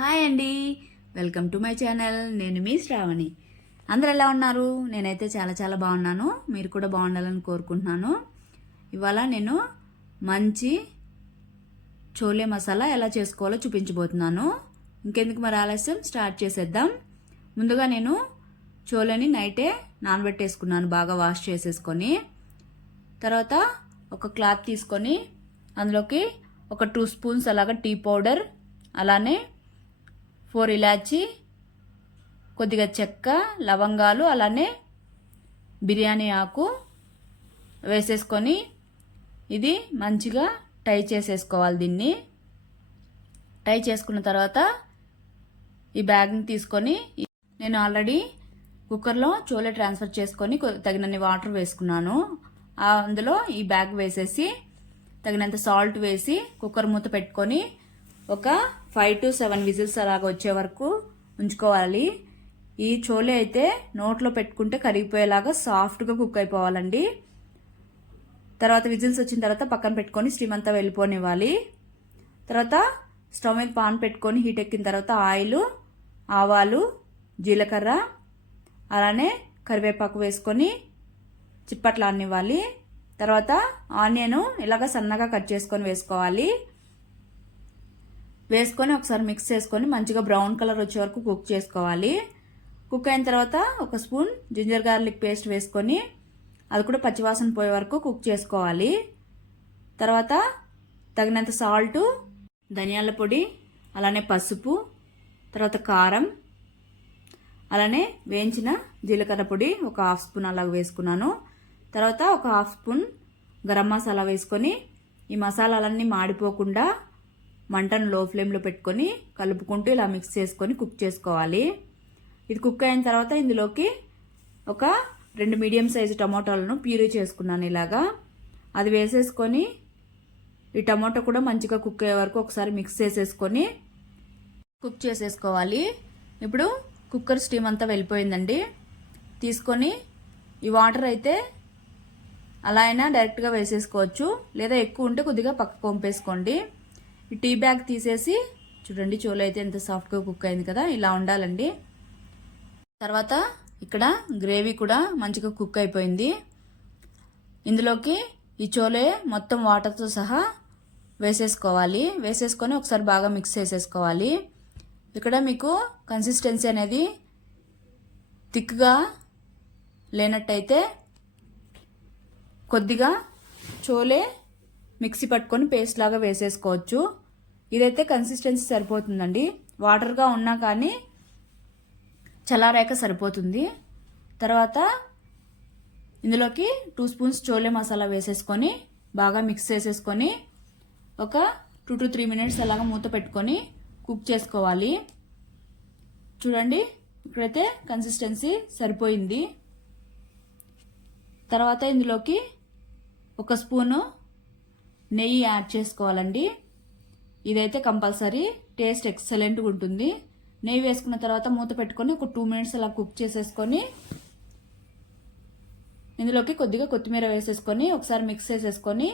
Hi అండి. Welcome to my channel. నేను మీ శ్రావణి. అందరు ఎలా ఉన్నారు? నేనైతే చాలా చాలా బాగున్నాను. మీరు కూడా బాగుండాలని కోరుకుంటున్నాను. ఇవాళ నేను మంచి చోలే మసాలా ఎలా చేసుకోవాలో చూపించబోతున్నాను. ఇంకెందుకు మరి ఆలస్యం? స్టార్ట్ చేసేద్దాం. ముందుగా నేను చోలేని నైటే నానబెట్టేసుకున్నాను బాగా వాష్ చేసేసుకొని. తర్వాత ఒక క్లాత్ తీసుకొని అందులోకి ఒక టూ స్పూన్స్ అలాగా టీ పౌడర్ అలానే ఫోర్ ఇలాచి కొద్దిగా చెక్క లవంగాలు అలానే బిర్యానీ ఆకు వేసేసుకొని ఇది మంచిగా టై చేసేసుకోవాలి దీన్ని. టై చేసుకున్న తర్వాత ఈ బ్యాగ్ని తీసుకొని నేను ఆల్రెడీ కుక్కర్లో చోలే ట్రాన్స్ఫర్ చేసుకొని తగినన్ని వాటర్ వేసుకున్నాను. ఆ అందులో ఈ బ్యాగ్ వేసేసి తగినంత సాల్ట్ వేసి కుక్కర్ మూత పెట్టుకొని ఒక ఫైవ్ టు సెవెన్ విజిల్స్ అలాగ వచ్చే వరకు ఉంచుకోవాలి. ఈ చోలే అయితే నోట్లో పెట్టుకుంటే కరిగిపోయేలాగా సాఫ్ట్గా కుక్ అయిపోవాలండి. తర్వాత విజిల్స్ వచ్చిన తర్వాత పక్కన పెట్టుకొని స్టీమ్ అంతా వెళ్ళిపోనివ్వాలి. తర్వాత స్టవ్ మీద పాన్ పెట్టుకొని హీట్ ఎక్కిన తర్వాత ఆయిల్ ఆవాలు జీలకర్ర అలానే కరివేపాకు వేసుకొని చిప్పట్లు అన్నివ్వాలి తర్వాత ఆనియన్ ఇలాగ సన్నగా కట్ చేసుకొని వేసుకోవాలి. వేసుకొని ఒకసారి మిక్స్ చేసుకొని మంచిగా బ్రౌన్ కలర్ వచ్చే వరకు కుక్ చేసుకోవాలి. కుక్ అయిన తర్వాత ఒక స్పూన్ జింజర్ గార్లిక్ పేస్ట్ వేసుకొని అది కూడా పచ్చివాసన పోయే వరకు కుక్ చేసుకోవాలి. తర్వాత తగినంత సాల్టు ధనియాల పొడి అలానే పసుపు తర్వాత కారం అలానే వేయించిన జీలకర్ర పొడి ఒక హాఫ్ స్పూన్ అలాగ వేసుకున్నాను. తర్వాత ఒక హాఫ్ స్పూన్ గరం మసాలా వేసుకొని ఈ మసాలాలన్నీ మాడిపోకుండా మంటను లో ఫ్లేమ్లో పెట్టుకొని కలుపుకుంటూ ఇలా మిక్స్ చేసుకొని కుక్ చేసుకోవాలి. ఇది కుక్ అయిన తర్వాత ఇందులోకి ఒక రెండు మీడియం సైజు టమోటాలను ప్యూరీ చేసుకున్నాను ఇలాగా. అది వేసేసుకొని ఈ టమాటో కూడా మంచిగా కుక్ అయ్యే వరకు ఒకసారి మిక్స్ చేసేసుకొని కుక్ చేసేసుకోవాలి. ఇప్పుడు కుక్కర్ స్టీమ్ అంతా వెళ్ళిపోయిందండి. తీసుకొని ఈ వాటర్ అయితే అలా అయినా డైరెక్ట్గా వేసేసుకోవచ్చు. లేదా ఎక్కువ ఉంటే కొద్దిగా పక్కకు పంపేసుకోండి ఈ టీ బ్యాగ్ తీసేసి చూడండి చోలు అయితే ఎంత సాఫ్ట్గా కుక్ అయింది కదా ఇలా ఉండాలండి. తర్వాత ఇక్కడ గ్రేవీ కూడా మంచిగా కుక్ అయిపోయింది. ఇందులోకి ఈ చోలే మొత్తం వాటర్తో సహా వేసేసుకోవాలి. వేసేసుకొని ఒకసారి బాగా మిక్స్ చేసేసుకోవాలి. ఇక్కడ మీకు కన్సిస్టెన్సీ అనేది థిక్గా లేనట్టయితే కొద్దిగా చోలే మిక్సీ పట్టుకొని పేస్ట్ లాగా వేసేసుకోవచ్చు. ఇదైతే కన్సిస్టెన్సీ సరిపోతుందండి. వాటర్గా ఉన్నా కానీ చల్లారాక సరిపోతుంది. తర్వాత ఇందులోకి టూ స్పూన్స్ చోలే మసాలా వేసేసుకొని బాగా మిక్స్ చేసేసుకొని ఒక టూ టు త్రీ మినిట్స్ అలాగా మూత పెట్టుకొని కుక్ చేసుకోవాలి. చూడండి ఇప్పుడైతే కన్సిస్టెన్సీ సరిపోయింది. తర్వాత ఇందులోకి ఒక స్పూను నెయ్యి యాడ్ చేసుకోవాలండి. ఇదైతే కంపల్సరీ టేస్ట్ ఎక్సలెంట్గా ఉంటుంది. నెయ్యి వేసుకున్న తర్వాత మూత పెట్టుకొని ఒక టూ మినిట్స్ అలా కుక్ చేసేసుకొని ఇందులోకి కొద్దిగా కొత్తిమీర వేసేసుకొని ఒకసారి మిక్స్ చేసేసుకొని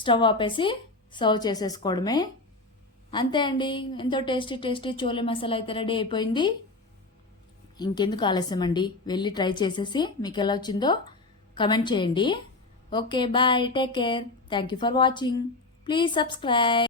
స్టవ్ ఆపేసి సర్వ్ చేసేసుకోవడమే. అంతే అండి. ఎంతో టేస్టీ టేస్టీ చోలే మసాలా అయితే రెడీ అయిపోయింది. ఇంకెందుకు ఆలస్యం అండి వెళ్ళి ట్రై చేసేసి మీకు ఎలా వచ్చిందో కమెంట్ చేయండి. Okay, bye. Take care. Thank you for watching. Please subscribe.